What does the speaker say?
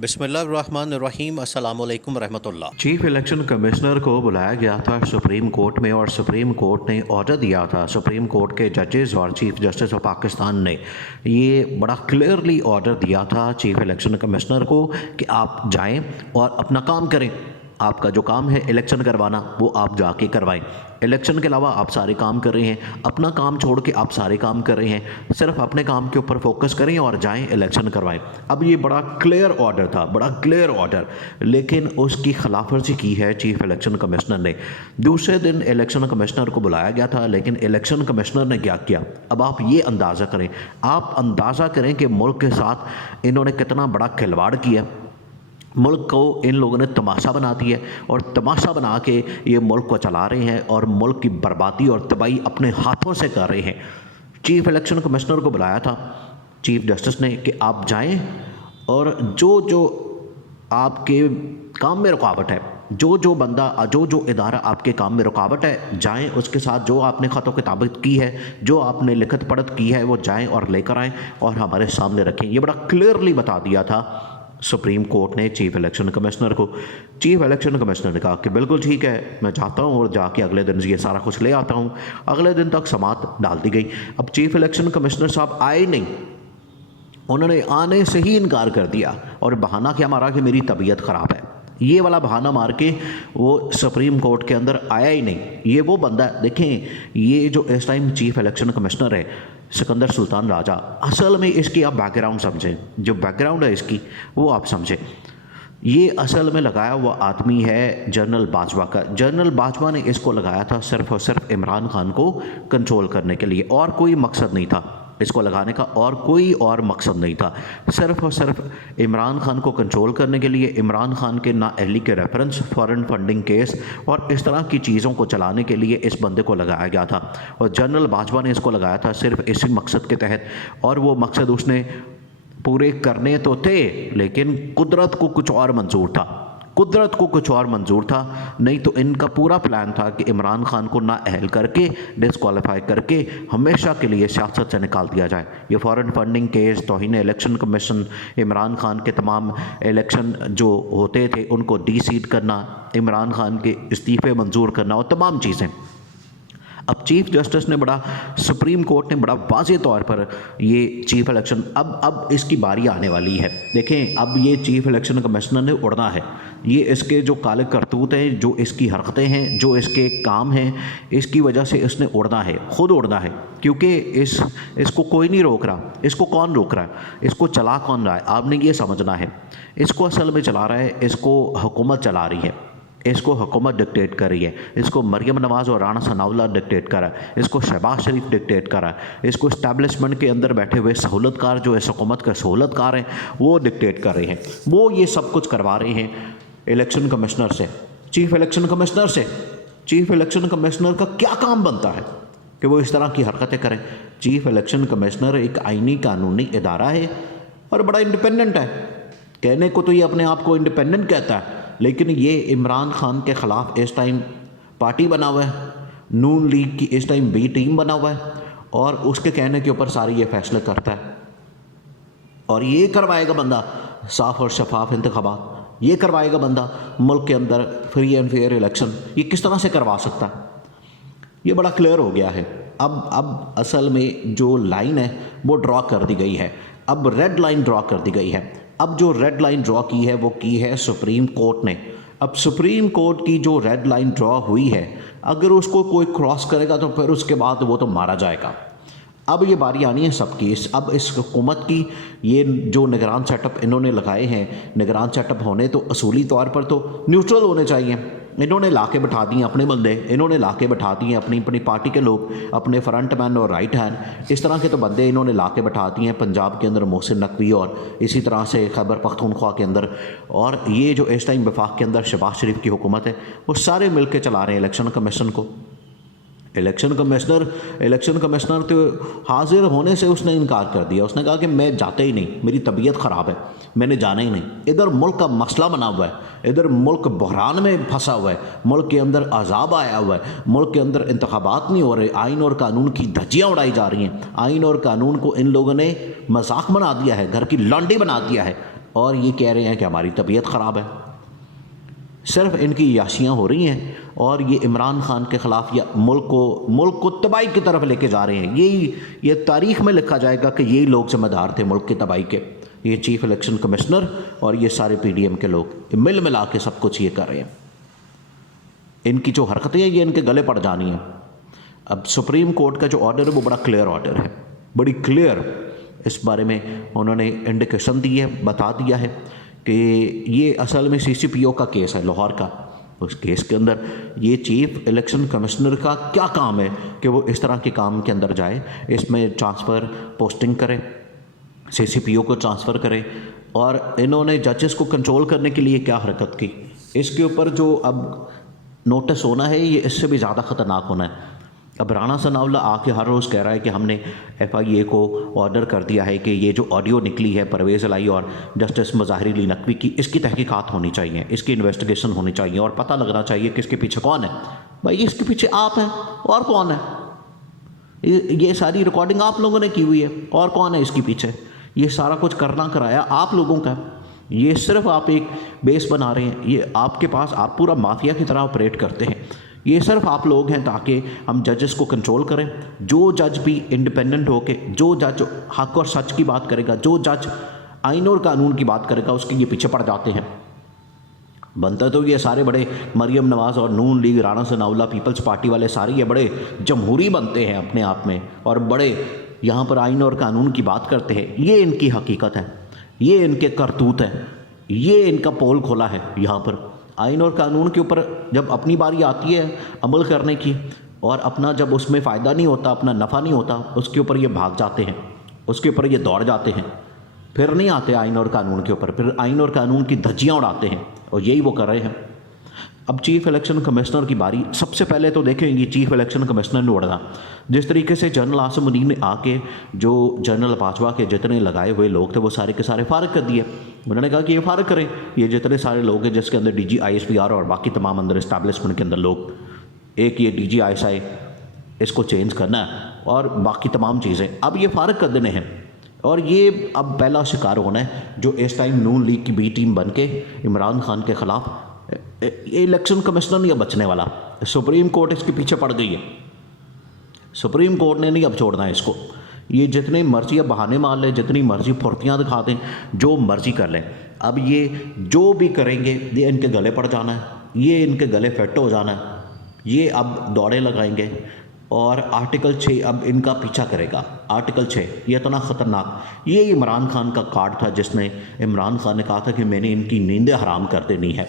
बिस्मिल्लाहिर्रहमानिर्रहीम अस्सलामु अलैकुम रहमतुल्लाह। चीफ इलेक्शन कमिश्नर को बुलाया गया था सुप्रीम कोर्ट में और सुप्रीम कोर्ट ने ऑर्डर दिया था। सुप्रीम कोर्ट के जजेस और चीफ जस्टिस ऑफ पाकिस्तान ने ये बड़ा क्लियरली ऑर्डर दिया था चीफ इलेक्शन कमिश्नर को कि आप जाएं और अपना काम करें। आपका जो काम है इलेक्शन करवाना वो आप जाके करवाएं। इलेक्शन के अलावा आप सारे काम कर रहे हैं, अपना काम छोड़ के आप सारे काम कर रहे हैं, सिर्फ अपने काम के ऊपर फोकस करें और जाएं इलेक्शन करवाएं। अब ये बड़ा क्लियर ऑर्डर था, बड़ा क्लियर ऑर्डर, लेकिन उसकी खिलाफवर्जी की है चीफ इलेक्शन कमिश्नर ने। दूसरे दिन इलेक्शन कमिश्नर को बुलाया गया था, लेकिन इलेक्शन कमिश्नर ने क्या किया, अब आप ये अंदाज़ा करें, आप अंदाज़ा करें कि मुल्क के साथ इन्होंने कितना बड़ा खिलवाड़ किया। मुल्क को इन लोगों ने तमाशा बना दिया और तमाशा बना के ये मुल्क को चला रहे हैं और मुल्क की बर्बादी और तबाही अपने हाथों से कर रहे हैं। चीफ इलेक्शन कमिश्नर को बुलाया था चीफ जस्टिस ने कि आप जाएं और जो जो आपके काम में रुकावट है, जो जो बंदा जो जो इदारा आपके काम में रुकावट है, जाएं उसके साथ जो आपने ख़तों किताबत की है, जो आपने लिखत पढ़त की है, वो जाएं और लेकर आएँ और हमारे सामने रखें। ये बड़ा क्लियरली बता दिया था सुप्रीम कोर्ट ने चीफ इलेक्शन कमिश्नर को। चीफ इलेक्शन कमिश्नर ने कहा कि बिल्कुल ठीक है, मैं जाता हूँ और जाके अगले दिन ये सारा कुछ ले आता हूँ। अगले दिन तक समात डाल दी गई। अब चीफ इलेक्शन कमिश्नर साहब आए नहीं, उन्होंने आने से ही इनकार कर दिया और बहाना क्या मारा कि मेरी तबीयत ख़राब है। ये वाला बहाना मार के वो सुप्रीम कोर्ट के अंदर आया ही नहीं। ये वो बंदा, देखें, ये जो इस टाइम चीफ इलेक्शन कमिश्नर है सिकंदर सुल्तान राजा, असल में इसकी आप बैकग्राउंड समझें, जो बैकग्राउंड है इसकी वो आप समझें। ये असल में लगाया हुआ आदमी है जनरल बाजवा का। जनरल बाजवा ने इसको लगाया था सिर्फ और सिर्फ इमरान खान को कंट्रोल करने के लिए, और कोई मकसद नहीं था इसको लगाने का, और कोई और मकसद नहीं था। सिर्फ और सिर्फ इमरान खान को कंट्रोल करने के लिए, इमरान खान के नाअहली के रेफरेंस, फॉरेन फंडिंग केस और इस तरह की चीज़ों को चलाने के लिए इस बंदे को लगाया गया था। और जनरल बाजवा ने इसको लगाया था सिर्फ इसी मकसद के तहत, और वो मकसद उसने पूरे करने तो थे, लेकिन कुदरत को कुछ और मंजूर था। कुदरत को कुछ और मंजूर था, नहीं तो इनका पूरा प्लान था कि इमरान खान को नाअहल करके, डिस्क्वालीफाई करके हमेशा के लिए सियासत से निकाल दिया जाए। ये फॉरेन फंडिंग केस, तौहीन इलेक्शन कमीशन, इमरान खान के तमाम इलेक्शन जो होते थे उनको डीसीड करना, इमरान खान के इस्तीफ़े मंजूर करना और तमाम चीज़ें। अब चीफ जस्टिस ने बड़ा, सुप्रीम कोर्ट ने बड़ा वाज़े तौर पर ये चीफ इलेक्शन, अब इसकी बारी आने वाली है। देखें, अब ये चीफ इलेक्शन कमिश्नर ने उड़ना है। ये इसके जो काले करतूत हैं, जो इसकी हरकतें हैं, जो इसके काम हैं, इसकी वजह से इसने उड़ना है, ख़ुद उड़ना है, क्योंकि इसको कोई नहीं रोक रहा। इसको कौन रोक रहा है, इसको चला कौन रहा है, आपने ये समझना है। इसको असल में चला रहा है, इसको हुकूमत चला रही है, इसको हुकूमत डिक्टेट कर रही है, इसको मरियम नवाज़ और राना सनाउल्लाह डिक्टेट कर रहा है, इसको शहबाज शरीफ डिक्टेट कर रहा है, इसको इस्टेब्लिशमेंट के अंदर बैठे हुए सहूलतकार जो इस हुकूमत के सहूलतकार हैं वो डिक्टेट कर रहे हैं। वो ये सब कुछ करवा रहे हैं इलेक्शन कमिश्नर से, चीफ इलेक्शन कमिश्नर से। चीफ इलेक्शन कमिश्नर का क्या काम बनता है कि वो इस तरह की हरकतें करें? चीफ इलेक्शन कमिश्नर एक आईनी कानूनी इदारा है और बड़ा इंडिपेंडेंट है। कहने को तो ये अपने आप को इंडिपेंडेंट कहता है, लेकिन ये इमरान खान के ख़िलाफ़ इस टाइम पार्टी बना हुआ है, नून लीग की इस टाइम बी टीम बना हुआ है, और उसके कहने के ऊपर सारे ये फैसले करता है। और ये करवाएगा बंदा साफ़ और शफाफ इंतखाबात, ये करवाएगा बंदा मुल्क के अंदर फ्री एंड फेयर इलेक्शन। ये किस तरह से करवा सकता है? ये बड़ा क्लियर हो गया है। अब असल में जो लाइन है वो ड्रॉ कर दी गई है, अब रेड लाइन ड्रॉ कर दी गई है। अब जो रेड लाइन ड्रॉ की है वो की है सुप्रीम कोर्ट ने। अब सुप्रीम कोर्ट की जो रेड लाइन ड्रॉ हुई है, अगर उसको कोई क्रॉस करेगा तो फिर उसके बाद वो तो मारा जाएगा। अब ये बारी आनी है सबकी। अब इस हुकूमत की ये जो निगरान सेटअप इन्होंने लगाए हैं, निगरान सेटअप होने तो असूली तौर पर तो न्यूट्रल होने चाहिए। इन्होंने ला के बैठा दिए अपने बंदे, इन्होंने ला के बैठा दिए अपनी पार्टी के लोग, अपने फ्रंट मैन और राइट हैंड, इस तरह के तो बंदे इन्होंने ला के बैठा दिए हैं पंजाब के अंदर, मोहसिन नकवी, और इसी तरह से खैबर पख्तूनख्वा के अंदर। और ये जो इस टाइम वफाक के अंदर शहबाज शरीफ की हुकूमत है, वो सारे मिल के चला रहे हैं इलेक्शन कमीशन को। इलेक्शन कमिश्नर तो हाजिर होने से उसने इनकार कर दिया। उसने कहा कि मैं जाता ही नहीं, मेरी तबीयत ख़राब है, मैंने जाना ही नहीं। इधर मुल्क का मसला बना हुआ है, इधर मुल्क बहरान में फंसा हुआ है, मुल्क के अंदर अजाब आया हुआ है, मुल्क के अंदर इंतखाबात नहीं हो रहे, आइन और कानून की धज्जियाँ उड़ाई जा रही हैं। आइन और कानून को इन लोगों ने मजाक बना दिया है, घर की लौंडी बना दिया है। और ये कह रहे हैं कि हमारी तबीयत ख़राब है। सिर्फ इनकी याशियाँ हो रही हैं और ये इमरान खान के ख़िलाफ़ या मुल्क को तबाही की तरफ लेके जा रहे हैं। ये तारीख़ में लिखा जाएगा कि यही लोग ज़िम्मेदार थे मुल्क की तबाही के, ये चीफ़ इलेक्शन कमिश्नर और ये सारे PDM के लोग मिल मिला के सब कुछ ये कर रहे हैं। इनकी जो हरकतें हैं ये इनके गले पड़ जानी हैं। अब सुप्रीम कोर्ट का जो ऑर्डर है वो बड़ा क्लियर ऑर्डर है, बड़ी क्लियर इस बारे में उन्होंने इंडिकेशन दी है, बता दिया है कि ये असल में CCPO का केस है लाहौर का। उस केस के अंदर ये चीफ इलेक्शन कमिश्नर का क्या काम है कि वो इस तरह के काम के अंदर जाए, इसमें ट्रांसफ़र पोस्टिंग करे, CCPO को ट्रांसफ़र करे, और इन्होंने जजेस को कंट्रोल करने के लिए क्या हरकत की। इसके ऊपर जो अब नोटिस होना है ये इससे भी ज़्यादा ख़तरनाक होना है। अब राणा सनाउल्ला आके हर रोज़ कह रहा है कि हमने FIA को ऑर्डर कर दिया है कि ये जो ऑडियो निकली है परवेज़ इलाही और जस्टिस मुज़ाहिर अली नकवी की, इसकी तहकीकात होनी चाहिए, इसकी इन्वेस्टिगेशन होनी चाहिए और पता लगना चाहिए कि इसके पीछे कौन है। भाई इसके पीछे आप हैं और कौन है? ये सारी रिकॉर्डिंग आप लोगों ने की हुई है और कौन है इसके पीछे? ये सारा कुछ करना कराया आप लोगों का। ये सिर्फ आप एक बेस बना रहे हैं, ये आपके पास आप पूरा माफिया की तरह ऑपरेट करते हैं। ये सिर्फ आप लोग हैं ताकि हम जजेस को कंट्रोल करें। जो जज भी इंडिपेंडेंट होके, जो जज हक और सच की बात करेगा, जो जज आइन और कानून की बात करेगा, उसके ये पीछे पड़ जाते हैं। बनता तो ये सारे बड़े मरियम नवाज़ और नून लीग, राणा सनाउल्ला, पीपल्स पार्टी वाले सारे ये बड़े जमहूरी बनते हैं अपने आप में और बड़े यहाँ पर आइन और कानून की बात करते हैं। ये इनकी हकीकत है, ये इनके करतूत हैं, ये इनका पोल खोला है। यहाँ पर आइन और कानून के ऊपर जब अपनी बारी आती है अमल करने की और अपना जब उसमें फ़ायदा नहीं होता, अपना नफ़ा नहीं होता, उसके ऊपर ये भाग जाते हैं, उसके ऊपर ये दौड़ जाते हैं, फिर नहीं आते आइन और कानून के ऊपर, फिर आइन और कानून की धज्जियाँ उड़ाते हैं और यही वो कर रहे हैं। अब चीफ़ इलेक्शन कमिश्नर की बारी। सबसे पहले तो देखें ये चीफ़ इलेक्शन कमिश्नर ने उड़ना, जिस तरीके से जनरल आसिमुद्दीन ने आके जो जनरल बाजवा के जितने लगाए हुए लोग थे वो सारे के सारे फारग कर दिए। उन्होंने कहा कि ये फारग करें, ये जितने सारे लोग हैं जिसके अंदर DG ISPR और बाकी तमाम अंदर इस्टेब्लिशमेंट के अंदर लोग, एक ये DG ISI, इसको चेंज करना है और बाकी तमाम चीज़ें अब ये फारग कर देने हैं। और ये अब पहला शिकार होना है जो इस टाइम नून लीग की B टीम बन के इमरान खान के ख़िलाफ़, ये इलेक्शन कमिश्नर नहीं अब बचने वाला। सुप्रीम कोर्ट इसके पीछे पड़ गई है, सुप्रीम कोर्ट ने नहीं अब छोड़ना है इसको। ये जितने मर्जी अब बहाने मार लें, जितनी मर्जी फुर्तियाँ दिखा दें, जो मर्जी कर लें, अब ये जो भी करेंगे ये इनके गले पड़ जाना है, ये इनके गले फिट हो जाना है। ये अब दौड़े लगाएंगे और आर्टिकल 6 अब इनका पीछा करेगा। आर्टिकल 6 ये इतना ख़तरनाक, ये इमरान खान का कार्ड था जिसने इमरान खान ने कहा था कि मैंने इनकी नींदें हराम कर देनी है।